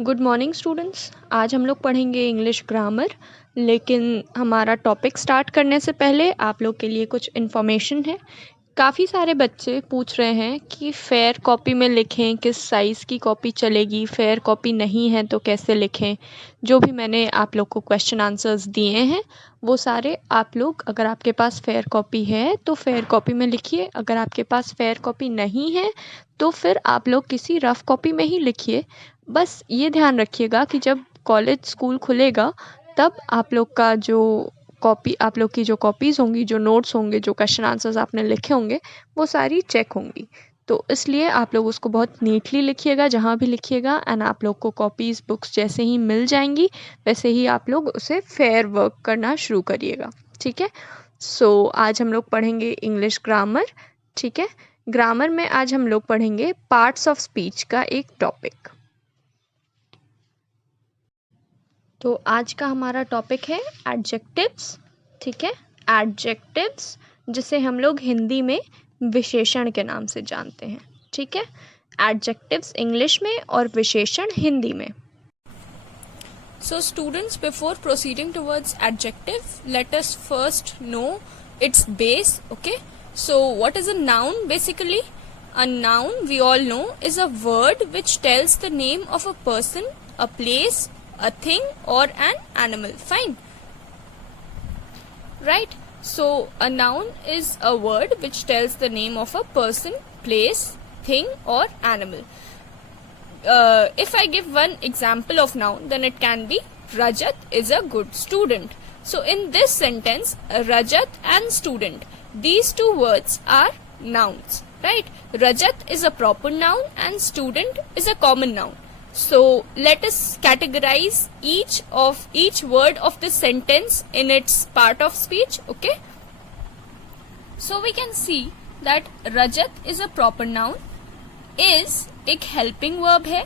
Good morning students. आज हम लोग पढ़ेंगे इंग्लिश ग्रामर। लेकिन हमारा टॉपिक स्टार्ट करने से पहले आप लोग के लिए कुछ इन्फॉर्मेशन है। काफ़ी सारे बच्चे पूछ रहे हैं कि फेयर कॉपी में लिखें, किस साइज़ की कॉपी चलेगी, फेयर कॉपी नहीं है तो कैसे लिखें। जो भी मैंने आप लोग को क्वेश्चन आंसर्स दिए हैं वो सारे आप लोग, अगर आपके पास फेयर कॉपी है तो फेयर कॉपी में लिखिए, अगर आपके पास फेयर कॉपी नहीं है तो फिर आप लोग किसी रफ़ कॉपी में ही लिखिए। बस ये ध्यान रखिएगा कि जब कॉलेज स्कूल खुलेगा तब आप लोग का जो कॉपी, आप लोग की जो कॉपीज़ होंगी, जो नोट्स होंगे, जो क्वेश्चन आंसर्स आपने लिखे होंगे वो सारी चेक होंगी। तो इसलिए आप लोग उसको बहुत नीटली लिखिएगा जहाँ भी लिखिएगा। एंड आप लोग को कॉपीज़, बुक्स जैसे ही मिल जाएंगी वैसे ही आप लोग उसे फेयर वर्क करना शुरू करिएगा। ठीक है। सो आज हम लोग पढ़ेंगे इंग्लिश ग्रामर। ठीक है। ग्रामर में आज हम लोग पढ़ेंगे पार्ट्स ऑफ स्पीच का एक टॉपिक। तो आज का हमारा टॉपिक है एडजेक्टिव्स। ठीक है। एडजेक्टिव्स जिसे हम लोग हिंदी में विशेषण के नाम से जानते हैं। ठीक है। एडजेक्टिव्स इंग्लिश में और विशेषण हिंदी में। So students, before proceeding towards adjective, let us first know its base. Okay, so what is a noun? Basically, a noun, we all know, is a word which tells the name of a person, a place, a thing or an animal. Fine, right? So a noun is a word which tells the name of a person, place, thing or animal. If I give one example of noun, then it can be Rajat is a good student. So in this sentence, Rajat and student, these two words are nouns, right? Rajat is a proper noun and student is a common noun. So let us categorize each word of this sentence in its part of speech. Okay, so we can see that Rajat is a proper noun, is एक helping verb है,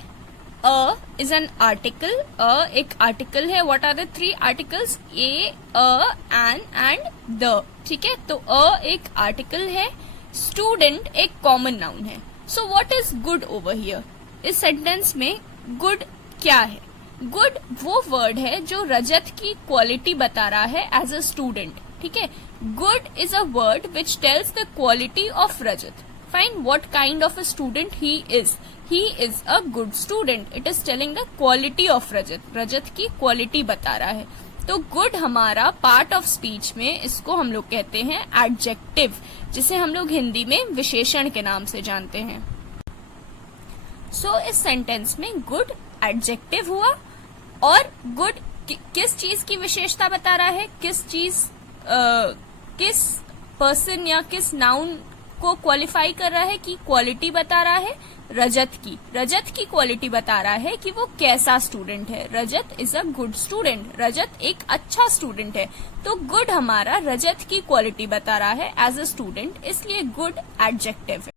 a is an article, a एक article है। What are the three articles? A, a, and the. ठीक है, तो अ एक article है, student एक कॉमन नाउन है। So what is good over here? इस सेंटेंस में गुड क्या है? गुड वो वर्ड है जो रजत की क्वालिटी बता रहा है एज अ स्टूडेंट। ठीक है, good is a word which tells the quality of Rajat. Fine, what kind of a student he is? He is a good student. It is telling the quality of Rajat. Rajat की quality बता रहा है। तो good हमारा part of speech में, इसको हम लोग कहते हैं एडजेक्टिव, जिसे हम लोग हिंदी में विशेषण के नाम से जानते हैं। सो इस सेंटेंस में गुड एडजेक्टिव हुआ और गुड किस चीज की विशेषता बता रहा है, किस पर्सन या किस नाउन को क्वालिफाई कर रहा है, कि क्वालिटी बता रहा है रजत की क्वालिटी बता रहा है कि वो कैसा स्टूडेंट है। रजत इज अ गुड स्टूडेंट, रजत एक अच्छा स्टूडेंट है। तो गुड हमारा रजत की क्वालिटी बता रहा है एज अ स्टूडेंट, इसलिए गुड एडजेक्टिव है।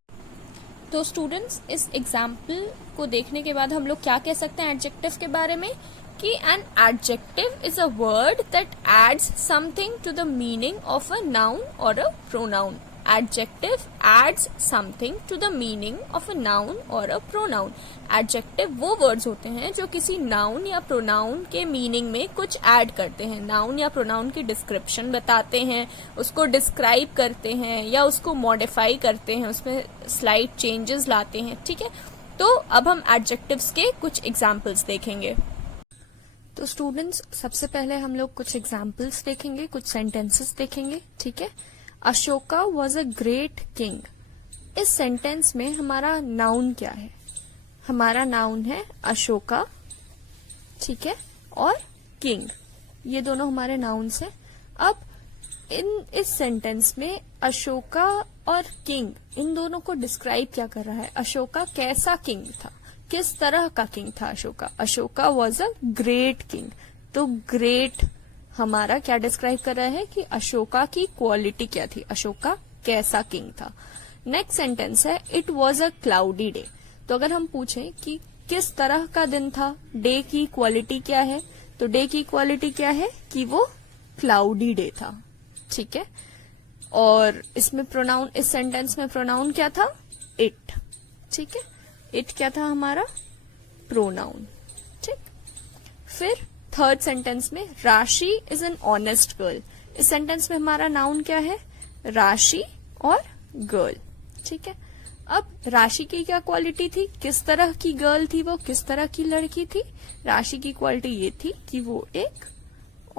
तो स्टूडेंट्स, इस एग्जाम्पल को देखने के बाद हम लोग क्या कह सकते हैं एडजेक्टिव के बारे में, कि an adjective is a word that adds something to the meaning of a noun और a pronoun. Adjective adds something to the meaning of a noun or a pronoun. Adjective वो words होते हैं जो किसी noun या pronoun के meaning में कुछ add करते हैं। noun या pronoun की description बताते हैं, उसको describe करते हैं या उसको modify करते हैं, उसमें slight changes लाते हैं। ठीक है, तो अब हम adjectives के कुछ examples देखेंगे। तो स्टूडेंट्स, सबसे पहले हम लोग कुछ examples देखेंगे, कुछ sentences देखेंगे। ठीक है, Ashoka was a great king. इस सेंटेंस में हमारा नाउन क्या है? हमारा नाउन है अशोका, ठीक है, और किंग, ये दोनों हमारे नाउन्स हैं। अब इस सेंटेंस में अशोका और किंग, इन दोनों को डिस्क्राइब क्या कर रहा है? अशोका कैसा किंग था, किस तरह का किंग था Ashoka? Ashoka was a great king. तो ग्रेट हमारा क्या डिस्क्राइब कर रहा है कि अशोका की क्वालिटी क्या थी, अशोका कैसा किंग था। नेक्स्ट सेंटेंस है it was a cloudy day. तो अगर हम पूछें कि किस तरह का दिन था, डे की क्वालिटी क्या है, तो डे की क्वालिटी क्या है कि वो क्लाउडी डे था। ठीक है, और इसमें प्रोनाउन, इस सेंटेंस में प्रोनाउन क्या था? इट। ठीक है, इट क्या था हमारा? प्रोनाउन। ठीक। फिर थर्ड सेंटेंस में राशि इज एन ऑनेस्ट गर्ल। इस सेंटेंस में हमारा नाउन क्या है? राशि और गर्ल, ठीक है। अब राशि की क्या क्वालिटी थी, किस तरह की गर्ल थी वो, किस तरह की लड़की थी? राशि की क्वालिटी ये थी कि वो एक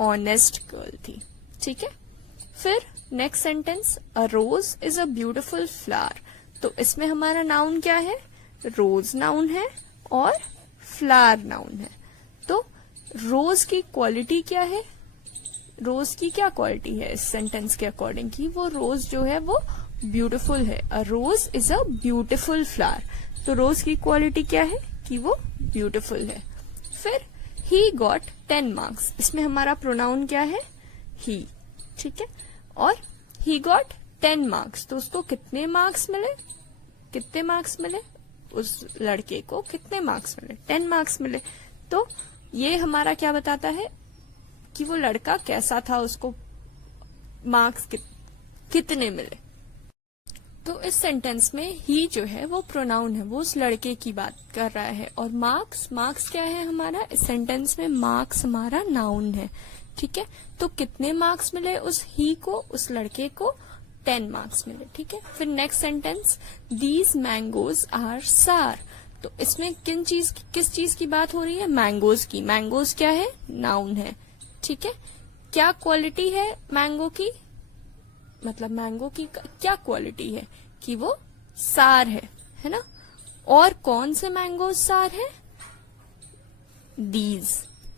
ऑनेस्ट गर्ल थी, ठीक है। फिर next sentence, a rose is a beautiful flower. तो इसमें हमारा नाउन क्या है? रोज नाउन है और फ्लावर नाउन है। तो रोज की क्वालिटी क्या है? रोज की क्या क्वालिटी है इस सेंटेंस के अकॉर्डिंग कि वो रोज जो है वो ब्यूटीफुल है। अ rose is a beautiful flower. तो रोज की क्वालिटी क्या है कि वो ब्यूटीफुल है। फिर ही गॉट 10 मार्क्स। इसमें हमारा प्रोनाउन क्या है? ही, ठीक है। और ही गॉट 10 मार्क्स। तो उसको कितने मार्क्स मिले? कितने मार्क्स मिले? उस लड़के को कितने मार्क्स मिले? 10 मार्क्स मिले। तो ये हमारा क्या बताता है कि वो लड़का कैसा था, उसको मार्क्स कितने मिले। तो इस सेंटेंस में ही जो है वो प्रोनाउन है, वो उस लड़के की बात कर रहा है। और मार्क्स क्या है हमारा? इस सेंटेंस में मार्क्स हमारा नाउन है, ठीक है। तो कितने मार्क्स मिले उस ही को, उस लड़के को? 10 मार्क्स मिले, ठीक है। फिर next sentence, these mangoes are sour. तो इसमें किस चीज की बात हो रही है? मैंगोज की। मैंगोज क्या है? नाउन है, ठीक है। क्या क्वालिटी है मैंगो की? मतलब मैंगो की क्या क्वालिटी है कि वो सार है ना। और कौन से मैंगो सार है? दीज,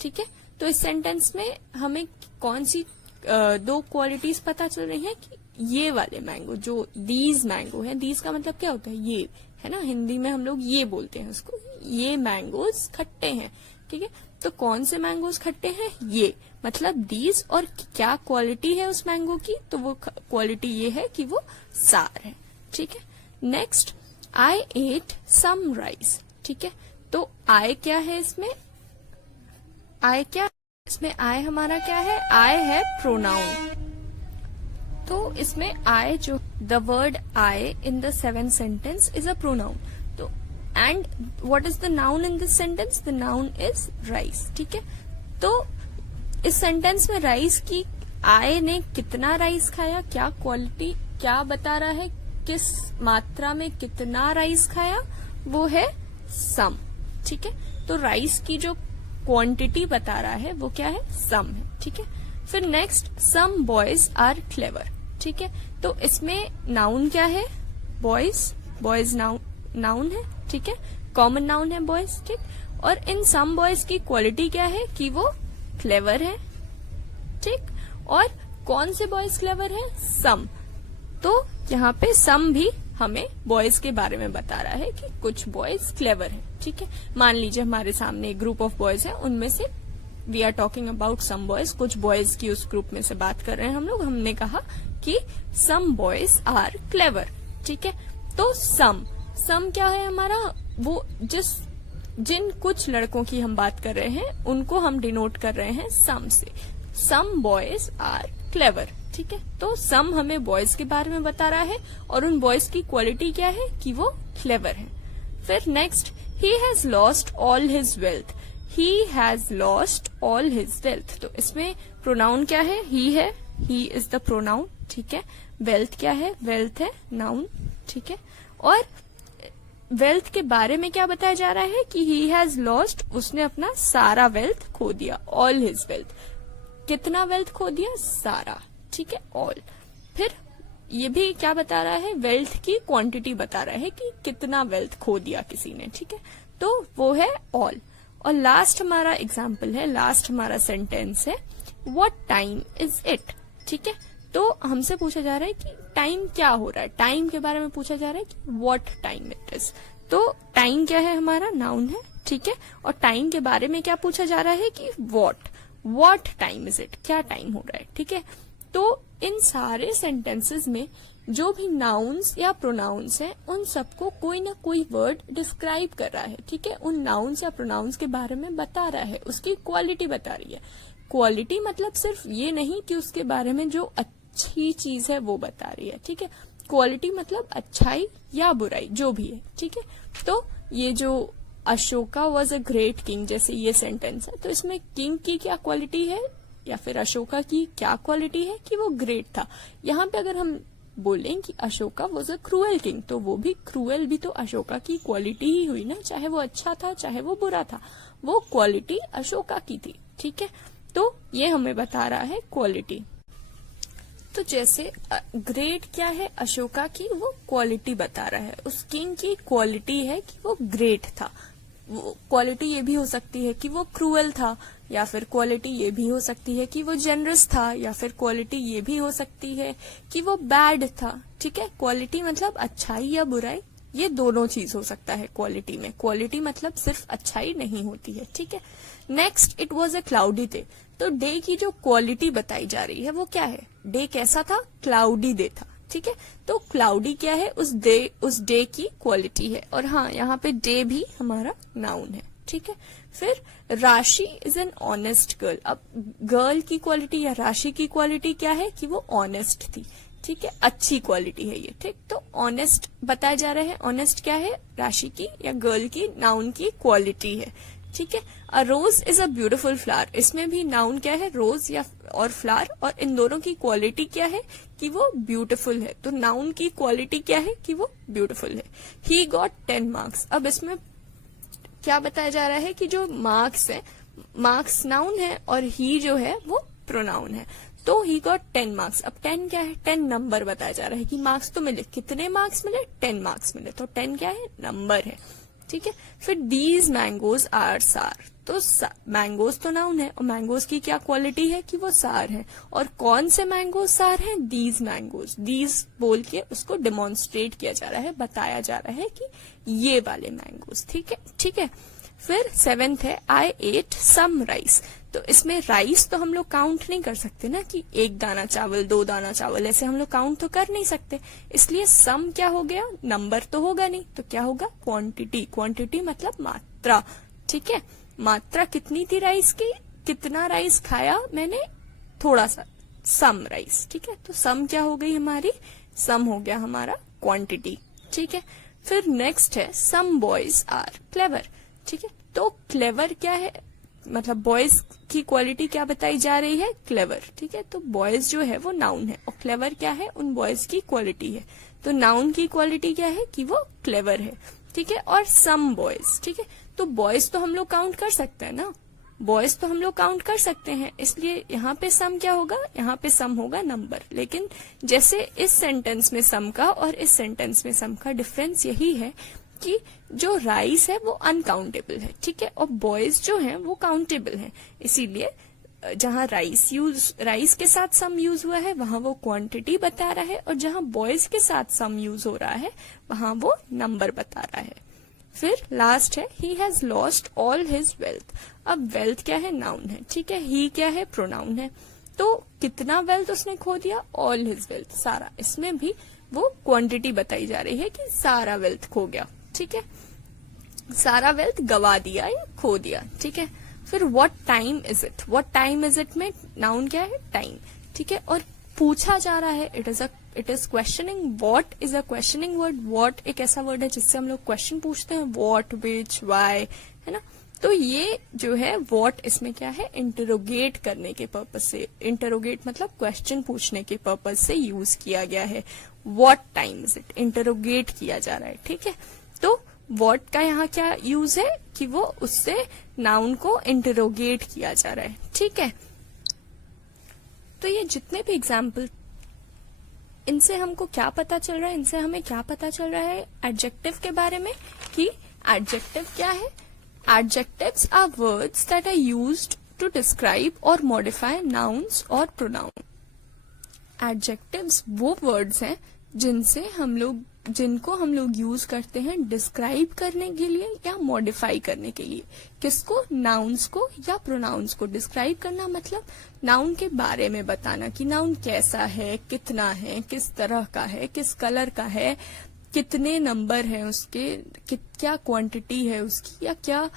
ठीक है। तो इस सेंटेंस में हमें कौन सी दो क्वालिटीज पता चल रही है कि ये वाले मैंगो जो दीज मैंगो है, दीज का मतलब क्या होता है? ये, है ना। हिंदी में हम लोग ये बोलते हैं उसको, ये मैंगोज खट्टे हैं, ठीक है। तो कौन से मैंगोज खट्टे हैं? ये, मतलब दीज। और क्या क्वालिटी है उस मैंगो की? तो वो क्वालिटी ये है कि वो सार है, ठीक है। Next, I ate some rice, ठीक है। तो आई क्या है इसमें? आई क्या इसमें? आई हमारा क्या है? आई है प्रोनाउन। तो इसमें आई जो the word I in the 7th sentence is a pronoun. तो and what is the noun in this sentence? The noun is rice, ठीक है। तो इस सेंटेंस में राइस की, आई ने कितना राइस खाया, क्या क्वालिटी, क्या बता रहा है, किस मात्रा में कितना राइस खाया? वो है सम, ठीक है। तो राइस की जो क्वांटिटी बता रहा है वो क्या है? सम है, ठीक है। फिर next, some boys are clever, ठीक है। तो इसमें नाउन क्या है? बॉयज नाउन है, ठीक है। कॉमन नाउन है बॉयज, ठीक। और इन सम बॉयज की क्वालिटी क्या है कि वो क्लेवर है, ठीक। और कौन से बॉयज क्लेवर है? सम। तो यहाँ पे सम भी हमें बॉयज के बारे में बता रहा है कि कुछ बॉयज क्लेवर है, ठीक है। मान लीजिए हमारे सामने एक ग्रुप ऑफ बॉयज है, उनमें से we are talking about some boys, कुछ बॉयज की उस ग्रुप में से बात कर रहे हैं हम लोग। हमने कहा कि सम बॉयज आर क्लेवर, ठीक है। तो सम क्या है हमारा? वो जिन कुछ लड़कों की हम बात कर रहे हैं उनको हम डिनोट कर रहे हैं सम से। सम बॉयज आर क्लेवर, ठीक है। तो सम हमें बॉयज के बारे में बता रहा है और उन बॉयज की क्वालिटी क्या है कि वो क्लेवर है। फिर next, he has lost all his wealth. He has lost all his wealth. तो इसमें प्रोनाउन क्या है? ही है, ही इज द प्रोनाउन, ठीक है। वेल्थ क्या है? वेल्थ है नाउन, ठीक है। और वेल्थ के बारे में क्या बताया जा रहा है कि ही हैज लॉस्ट, उसने अपना सारा वेल्थ खो दिया। ऑल हिज वेल्थ, कितना वेल्थ खो दिया? सारा, ठीक है, ऑल। फिर ये भी क्या बता रहा है? वेल्थ की क्वांटिटी बता रहा है कि कितना वेल्थ खो दिया किसी ने, ठीक है। तो वो है ऑल। और लास्ट हमारा एग्जाम्पल है, लास्ट हमारा सेंटेंस है, व्हाट टाइम इज इट, ठीक है। तो हमसे पूछा जा रहा है कि टाइम क्या हो रहा है, टाइम के बारे में पूछा जा रहा है कि व्हाट टाइम इट इज। तो टाइम क्या है हमारा? नाउन है, ठीक है। और टाइम के बारे में क्या पूछा जा रहा है कि व्हाट टाइम इज इट, क्या टाइम हो रहा है, ठीक है। तो इन सारे सेंटेंसेस में जो भी नाउन्स या प्रोनाउंस हैं उन सबको कोई ना कोई वर्ड डिस्क्राइब कर रहा है, ठीक है। उन नाउन्स या प्रोनाउंस के बारे में बता रहा है, उसकी क्वालिटी बता रही है। क्वालिटी मतलब सिर्फ ये नहीं कि उसके बारे में जो अच्छी चीज है वो बता रही है, ठीक है। क्वालिटी मतलब अच्छाई या बुराई जो भी है, ठीक है। तो ये जो Ashoka was a great king, जैसे ये सेंटेंस है, तो इसमें किंग की क्या क्वालिटी है या फिर अशोका की क्या क्वालिटी है कि वो ग्रेट था। यहाँ पे अगर हम बोलें कि Ashoka was a cruel king, तो वो भी क्रूएल भी तो अशोका की क्वालिटी ही हुई ना, चाहे वो अच्छा था चाहे वो बुरा था, वो क्वालिटी अशोका की थी। ठीक है, तो ये हमें बता रहा है क्वालिटी। तो जैसे ग्रेट क्या है अशोका की, वो क्वालिटी बता रहा है, उस किंग की क्वालिटी है कि वो ग्रेट था। वो क्वालिटी ये भी हो सकती है कि वो क्रूएल था, या फिर क्वालिटी ये भी हो सकती है कि वो जेनरस था, या फिर क्वालिटी ये भी हो सकती है कि वो बैड था। ठीक है, क्वालिटी मतलब अच्छाई या बुराई, ये दोनों चीज हो सकता है क्वालिटी में। क्वालिटी मतलब सिर्फ अच्छाई नहीं होती है। ठीक है, next, it was a cloudy day. तो डे की जो क्वालिटी बताई जा रही है वो क्या है, डे कैसा था, क्लाउडी डे था। ठीक है, तो क्लाउडी क्या है, उस डे की क्वालिटी है। और हाँ, यहाँ पे डे भी हमारा नाउन है। ठीक है, फिर राशि इज एन ऑनेस्ट गर्ल। अब गर्ल की क्वालिटी या राशि की क्वालिटी क्या है कि वो ऑनेस्ट थी। ठीक है, अच्छी क्वालिटी है ये। ठीक, तो ऑनेस्ट बताया जा रहा है। ऑनेस्ट क्या है, राशि की या गर्ल की, नाउन की क्वालिटी है। ठीक है, अ rose is a beautiful flower, इसमें भी नाउन क्या है, रोज या और फ्लावर, और इन दोनों की क्वालिटी क्या है कि वो ब्यूटिफुल है। तो नाउन की क्वालिटी क्या है कि वो ब्यूटिफुल है। He got 10 marks. अब इसमें क्या बताया जा रहा है कि जो मार्क्स है, मार्क्स नाउन है और ही जो है वो प्रोनाउन है। तो ही गॉट 10 मार्क्स। अब 10 क्या है, 10 नंबर बताया जा रहा है कि मार्क्स तो मिले, कितने मार्क्स मिले, 10 मार्क्स मिले, तो 10 क्या है, नंबर है। ठीक है, फिर दीज मैंगोज आर सार। तो मैंगोज तो नाउन है और मैंगोज की क्या क्वालिटी है कि वो सार है। और कौन से मैंगोज सार हैं, दीज मैंगोज। दीज बोल के उसको डिमॉन्स्ट्रेट किया जा रहा है, बताया जा रहा है कि ये वाले मैंगोज। ठीक है, ठीक है, फिर 7th है, आई एट सम राइस। तो इसमें राइस तो हम लोग काउंट नहीं कर सकते ना कि 1 दाना चावल, 2 दाना चावल, ऐसे हम लोग काउंट तो कर नहीं सकते। इसलिए सम क्या हो गया, नंबर तो होगा नहीं, तो क्या होगा, क्वांटिटी। क्वांटिटी मतलब मात्रा। ठीक है, मात्रा कितनी थी राइस की, कितना राइस खाया मैंने, थोड़ा सा, सम राइस। ठीक है, तो सम क्या हो गई हमारी, सम हो गया हमारा क्वांटिटी। ठीक है, फिर नेक्स्ट है, सम बॉयज आर क्लेवर। ठीक है, तो क्लेवर क्या है, मतलब बॉयज की क्वालिटी क्या बताई जा रही है, क्लेवर। ठीक है, तो बॉयज जो है वो नाउन है और क्लेवर क्या है, उन बॉयज की क्वालिटी है। तो नाउन की क्वालिटी क्या है कि वो क्लेवर है। ठीक है, और सम बॉयज। ठीक है, तो बॉयज तो हम लोग काउंट कर सकते हैं ना, बॉयज तो हम लोग काउंट कर सकते हैं, इसलिए यहाँ पे सम क्या होगा, यहाँ पे सम होगा नंबर। लेकिन जैसे इस सेंटेंस में सम का और इस सेंटेंस में सम का डिफरेंस यही है कि जो राइस है वो अनकाउंटेबल है। ठीक है, और बॉयज जो हैं वो काउंटेबल हैं। इसीलिए जहां राइस के साथ सम यूज हुआ है वहां वो क्वांटिटी बता रहा है, और जहां बॉयज के साथ सम यूज हो रहा है वहां वो नंबर बता रहा है। फिर लास्ट है, he has lost all his wealth. अब वेल्थ क्या है, नाउन है। ठीक है, ही क्या है, प्रोनाउन है। तो कितना वेल्थ उसने खो दिया, ऑल हिज वेल्थ, सारा। इसमें भी वो क्वांटिटी बताई जा रही है कि सारा वेल्थ खो गया। ठीक है, सारा वेल्थ गवा दिया या खो दिया। ठीक है, फिर what time is it. What time is it में नाउन क्या है, टाइम। ठीक है, और पूछा जा रहा है, it is questioning. What is a questioning word. What एक ऐसा वर्ड है जिससे हम लोग क्वेश्चन पूछते हैं, व्हाट, विच, व्हाई, है ना। तो ये जो है व्हाट, इसमें क्या है, इंटरोगेट करने के पर्पज से, इंटरोगेट मतलब क्वेश्चन पूछने के पर्पज से यूज किया गया है। What time is it, interrogate किया जा रहा है। ठीक है, तो व्हाट का यहाँ क्या यूज है कि वो उससे नाउन को इंटरोगेट किया जा रहा है। ठीक है, तो ये जितने भी एग्जाम्पल, इनसे हमको क्या पता चल रहा है, इनसे हमें क्या पता चल रहा है एडजेक्टिव के बारे में, कि एडजेक्टिव क्या है। Adjectives are words that are used to describe और मॉडिफाई नाउन्स और प्रोनाउन। एडजेक्टिव्स वो वर्ड्स हैं जिनको हम लोग यूज करते हैं डिस्क्राइब करने के लिए या मॉडिफाई करने के लिए। किसको, नाउन्स को या प्रोनाउंस को। डिस्क्राइब करना मतलब नाउन के बारे में बताना कि नाउन कैसा है, कितना है, किस तरह का है, किस कलर का है, कितने नंबर हैं उसके, क्या क्वांटिटी है उसकी, या क्या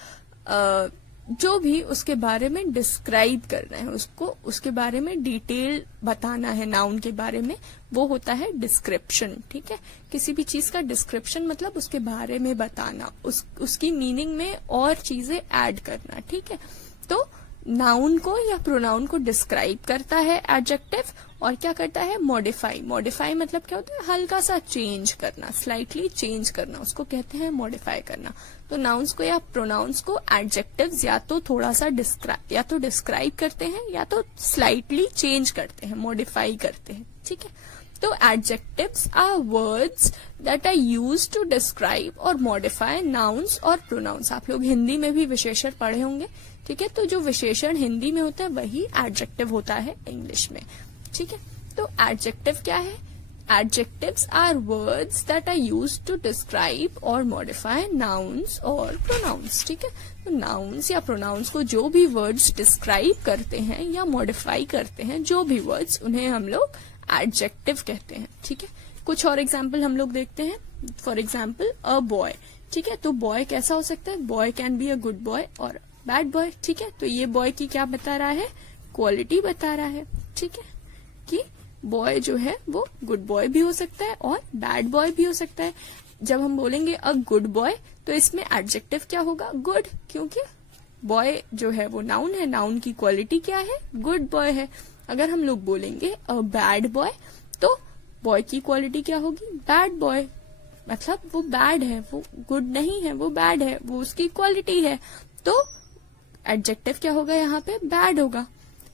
जो भी उसके बारे में डिस्क्राइब करना है, उसको उसके बारे में डिटेल बताना है नाउन के बारे में, वो होता है डिस्क्रिप्शन। ठीक है, किसी भी चीज का डिस्क्रिप्शन मतलब उसके बारे में बताना, उसकी मीनिंग में और चीजें ऐड करना। ठीक है, तो नाउन को या प्रोनाउन को डिस्क्राइब करता है एडजेक्टिव, और क्या करता है, मॉडिफाई। मॉडिफाई मतलब क्या होता है, हल्का सा चेंज करना, स्लाइटली चेंज करना, उसको कहते हैं मॉडिफाई करना। तो नाउन्स को या प्रोनाउंस को एडजेक्टिव्स या तो थोड़ा सा डिस्क्राइब करते हैं या तो स्लाइटली चेंज करते हैं, मॉडिफाई करते हैं। ठीक है, तो adjectives are words that are used to describe और मॉडिफाई नाउन्स और प्रोनाउंस। आप लोग हिंदी में भी विशेषण पढ़े होंगे। ठीक है, तो जो विशेषण हिंदी में होता है वही एडजेक्टिव होता है इंग्लिश में। ठीक है, तो एडजेक्टिव क्या है, adjectives are words that are used to describe और मॉडिफाई नाउन्स और प्रोनाउंस। ठीक है, तो नाउन्स या प्रोनाउंस को जो भी वर्ड्स डिस्क्राइब करते हैं या मॉडिफाई करते हैं, जो भी वर्ड्स, उन्हें हम लोग एडजेक्टिव कहते हैं। ठीक है, कुछ और एग्जाम्पल हम लोग देखते हैं। For example a boy. ठीक है, तो बॉय कैसा हो सकता है, boy can be a good boy और बैड बॉय। ठीक है, तो ये बॉय की क्या बता रहा है, क्वालिटी बता रहा है। ठीक है, कि बॉय जो है वो गुड बॉय भी हो सकता है और बैड बॉय भी हो सकता है। जब हम बोलेंगे अ गुड बॉय, तो इसमें एडजेक्टिव क्या होगा, गुड, क्योंकि बॉय जो है वो नाउन है, नाउन की क्वालिटी क्या है, गुड बॉय है। अगर हम लोग बोलेंगे अ बैड बॉय, तो बॉय की क्वालिटी क्या होगी, बैड बॉय, मतलब वो बैड है, वो गुड नहीं है, वो बैड है, वो उसकी क्वालिटी है। तो एडजेक्टिव क्या होगा यहाँ पे, बैड होगा।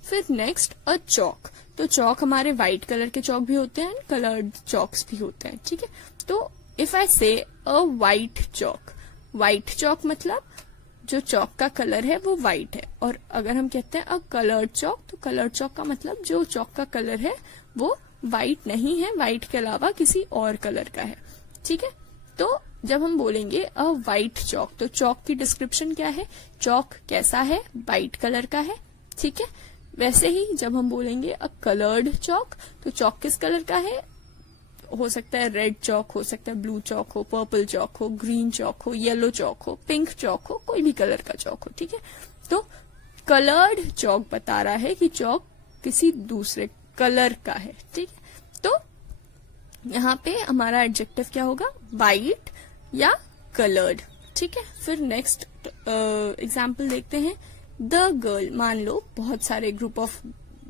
फिर नेक्स्ट अ चौक। तो चौक हमारे व्हाइट कलर के चौक भी होते हैं, कलर्ड चौक्स भी होते हैं। ठीक है, तो इफ आई से अ व्हाइट चौक, व्हाइट चौक मतलब जो चौक का कलर है वो व्हाइट है। और अगर हम कहते हैं अ कलर्ड चौक, तो कलर्ड चौक का मतलब जो चौक का कलर है वो व्हाइट नहीं है, व्हाइट के अलावा किसी और कलर का है। ठीक है, तो जब हम बोलेंगे अ व्हाइट चौक, तो चौक की डिस्क्रिप्शन क्या है, चौक कैसा है, व्हाइट कलर का है। ठीक है, वैसे ही जब हम बोलेंगे अ कलर्ड चौक, तो चौक किस कलर का है, हो सकता है रेड चौक, हो सकता है ब्लू चौक हो, पर्पल चौक हो, ग्रीन चौक हो, येलो चौक हो, पिंक चौक हो, कोई भी कलर का चौक हो। ठीक है, तो कलर्ड चौक बता रहा है कि चौक किसी दूसरे कलर का है। ठीक है, तो यहाँ पे हमारा एडजेक्टिव क्या होगा, वाइट या कलर्ड। ठीक है, फिर नेक्स्ट एग्जाम्पल देखते हैं। द गर्ल, मान लो बहुत सारे ग्रुप ऑफ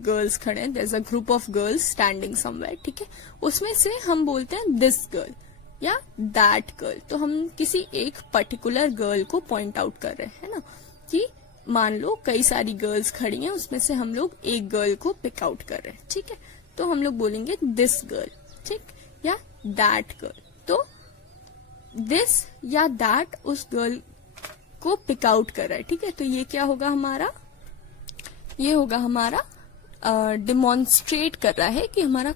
गर्ल्स खड़े हैं, there is a group of girls standing somewhere. ठीक है, उसमें से हम बोलते हैं दिस गर्ल या दैट गर्ल। तो हम किसी एक पर्टिकुलर गर्ल को पॉइंट आउट कर रहे हैं ना, कि मान लो कई सारी गर्ल्स खड़ी हैं, उसमें से हम लोग एक गर्ल को पिक आउट कर रहे हैं। ठीक है, तो हम लोग बोलेंगे दिस गर्ल, ठीक, या दैट गर्ल। तो दिस या दैट उस गर्ल को पिक आउट कर रहा है। ठीक है, तो ये क्या होगा हमारा, ये होगा हमारा डिमॉन्स्ट्रेट कर रहा है कि हमारा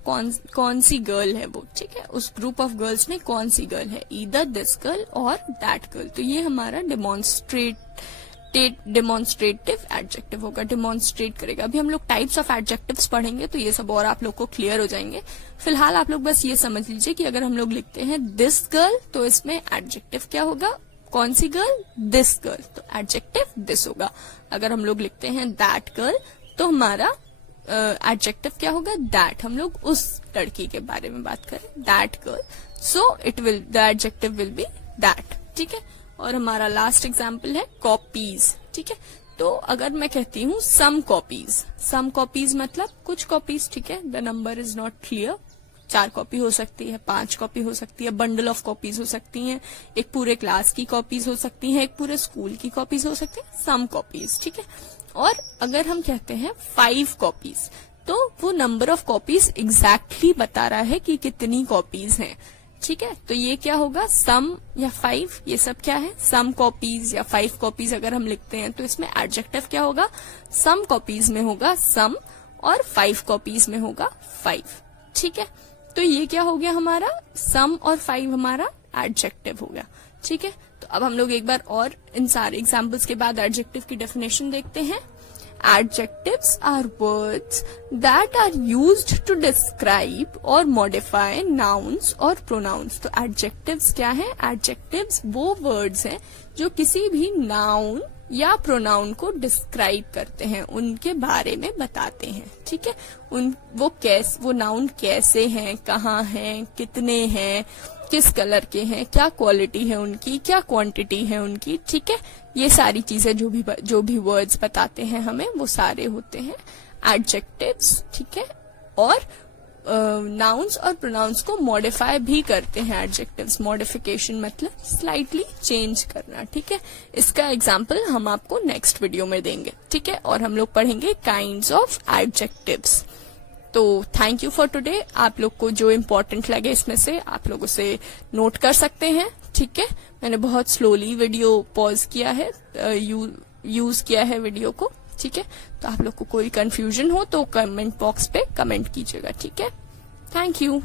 कौन सी गर्ल है वो। ठीक है, उस ग्रुप ऑफ गर्ल्स में कौन सी गर्ल है, ईदर दिस गर्ल और दैट गर्ल। तो ये हमारा डिमॉन्स्ट्रेटिव एडजेक्टिव होगा, डिमॉन्स्ट्रेट करेगा। अभी हम लोग टाइप्स ऑफ एडजेक्टिव्स पढ़ेंगे तो ये सब और आप लोग को क्लियर हो जाएंगे। फिलहाल आप लोग बस ये समझ लीजिए कि अगर हम लोग लिखते हैं दिस गर्ल, तो इसमें एडजेक्टिव क्या होगा, कौन सी गर्ल, दिस गर्ल, तो एडजेक्टिव दिस होगा। अगर हम लोग लिखते हैं दैट गर्ल, तो हमारा एडजेक्टिव क्या होगा, दैट। हम लोग उस लड़की के बारे में बात करें, that girl, so it will, the adjective will be that. ठीक है, और हमारा लास्ट एग्जाम्पल है कॉपीज। ठीक है, तो अगर मैं कहती हूँ सम कॉपीज मतलब कुछ कॉपीज। ठीक है, the number is not clear, 4 copy हो सकती है, 5 कॉपी हो सकती है, बंडल ऑफ कॉपीज हो सकती हैं, एक पूरे क्लास की कॉपीज हो सकती हैं, एक पूरे स्कूल की कॉपीज हो सकती है, सम कॉपीज। ठीक है, और अगर हम कहते हैं 5 कॉपीज, तो वो नंबर ऑफ कॉपीज एग्जैक्टली बता रहा है कि कितनी कॉपीज हैं। ठीक है, तो ये क्या होगा, सम या 5, ये सब क्या है, सम कॉपीज या 5 कॉपीज अगर हम लिखते हैं तो इसमें एडजेक्टिव क्या होगा, सम कॉपीज में होगा सम और 5 कॉपीज में होगा 5। ठीक है, तो ये क्या हो गया हमारा, सम और 5 हमारा एडजेक्टिव हो गया। ठीक है, तो अब हम लोग एक बार और इन सारे एग्जाम्पल्स के बाद एडजेक्टिव की डेफिनेशन देखते हैं। Adjectives are words that are used to describe और मॉडिफाई नाउन्स और प्रोनाउंस। तो एडजेक्टिव्स क्या है, एडजेक्टिव्स वो वर्ड्स हैं जो किसी भी नाउन या प्रोनाउन को डिस्क्राइब करते हैं, उनके बारे में बताते हैं। ठीक है, वो नाउन कैसे हैं, कहाँ हैं, कितने हैं, किस कलर के हैं, क्या क्वालिटी है उनकी, क्या क्वांटिटी है उनकी। ठीक है, ये सारी चीजें जो भी वर्ड्स बताते हैं हमें, वो सारे होते हैं एडजेक्टिव्स। ठीक है, और नाउन्स और प्रोनाउंस को मॉडिफाई भी करते हैं एडजेक्टिव्स। मॉडिफिकेशन मतलब स्लाइटली चेंज करना। ठीक है, इसका एग्जाम्पल हम आपको नेक्स्ट वीडियो में देंगे। ठीक है, और हम लोग पढ़ेंगे काइंड्स ऑफ एडजेक्टिव्स। तो थैंक यू फॉर टुडे। आप लोग को जो इम्पोर्टेंट लगे इसमें से आप लोग उसे नोट कर सकते हैं। ठीक है, मैंने बहुत स्लोली वीडियो पॉज किया है, यूज किया है वीडियो को। ठीक है, तो आप लोग को कोई कंफ्यूजन हो तो कमेंट बॉक्स पे कमेंट कीजिएगा। ठीक है, थैंक यू।